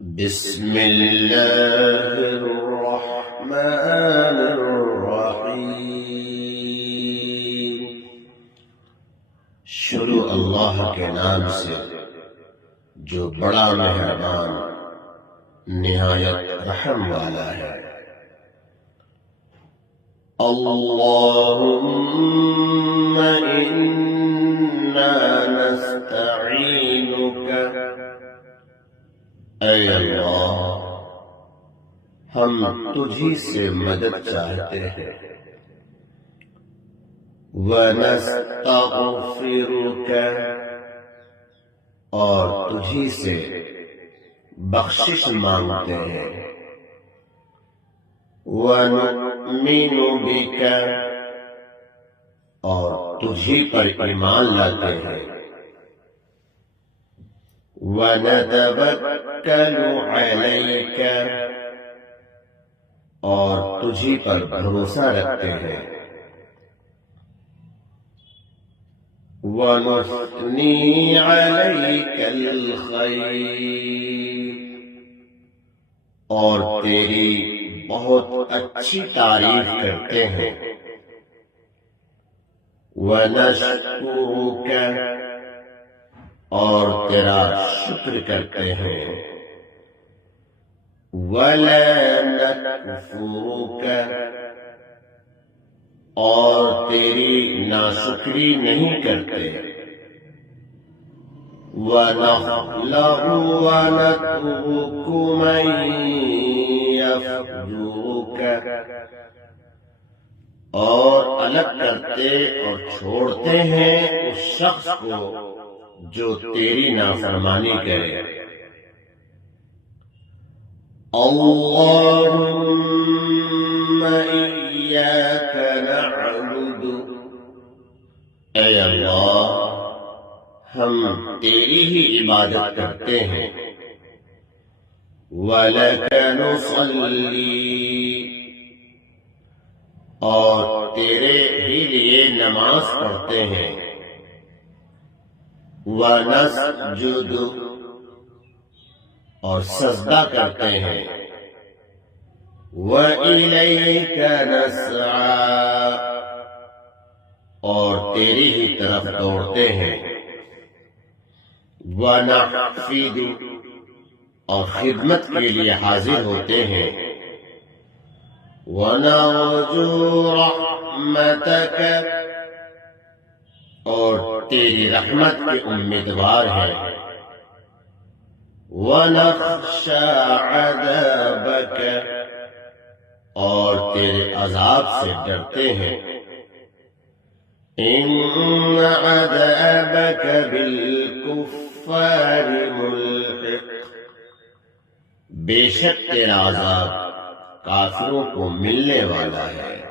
بسم اللہ الرحمن الرحیم۔ شروع اللہ کے نام سے جو بڑا مہربان نہایت رحم والا ہے۔ اللہم انا نستعینک، اے اللہ ہم تجھی سے مدد چاہتے ہیں۔ وَنَسْتَغْفِرُكَ، اور تجھی سے بخشش مانگتے ہیں۔ وَنُؤْمِنُ بِكَ، اور تجھی پر ایمان لاتے ہیں۔ وَنَتَوَكَّلُ عَلَيْكَ، اور تجھی پر بھروسہ رکھتے ہیں۔ وَنُثْنِي عَلَيْكَ الْخَيْرَ، اور تیری بہت اچھی تعریف کرتے ہیں۔ وَنَشْكُرُكَ، اور تیرا شکر کرتے ہیں۔ وَلَا نَكْفُرُكَ، اور تیری ناشکری نہیں کرتے۔ وَنَخْلَعُ وَنَتْرُكُ مَن يَفْجُرُكَ، اور الگ کرتے اور چھوڑتے ہیں اس شخص کو جو تیری نافرمانی کرے۔ اللہم ایاک نعبد، اے اللہ ہم تیری ہی عبادت کرتے ہیں۔ وَلَكَ نُصَلِّي، اور تیرے ہی لیے نماز پڑھتے ہیں۔ وَنَسْجُدُ، اور سجدہ کرتے ہیں۔ وَإِلَيْكَ نَسْعَىٰ، اور تیری ہی طرف دوڑتے ہیں۔ وَنَحْفِدُ، اور خدمت کے لیے حاضر ہوتے ہیں۔ وَنَرْجُو رَحْمَتَكَ، اور تیری رحمت کے امیدوار ہیں۔ وَنَخْشَىٰ عَذَابَكَ، اور تیرے عذاب سے ڈرتے ہیں۔ إِنَّ عَذَابَكَ بِالْكُفَّارِ مُلْحِقٌ، بے شک تیرا عذاب کافروں کو ملنے والا ہے۔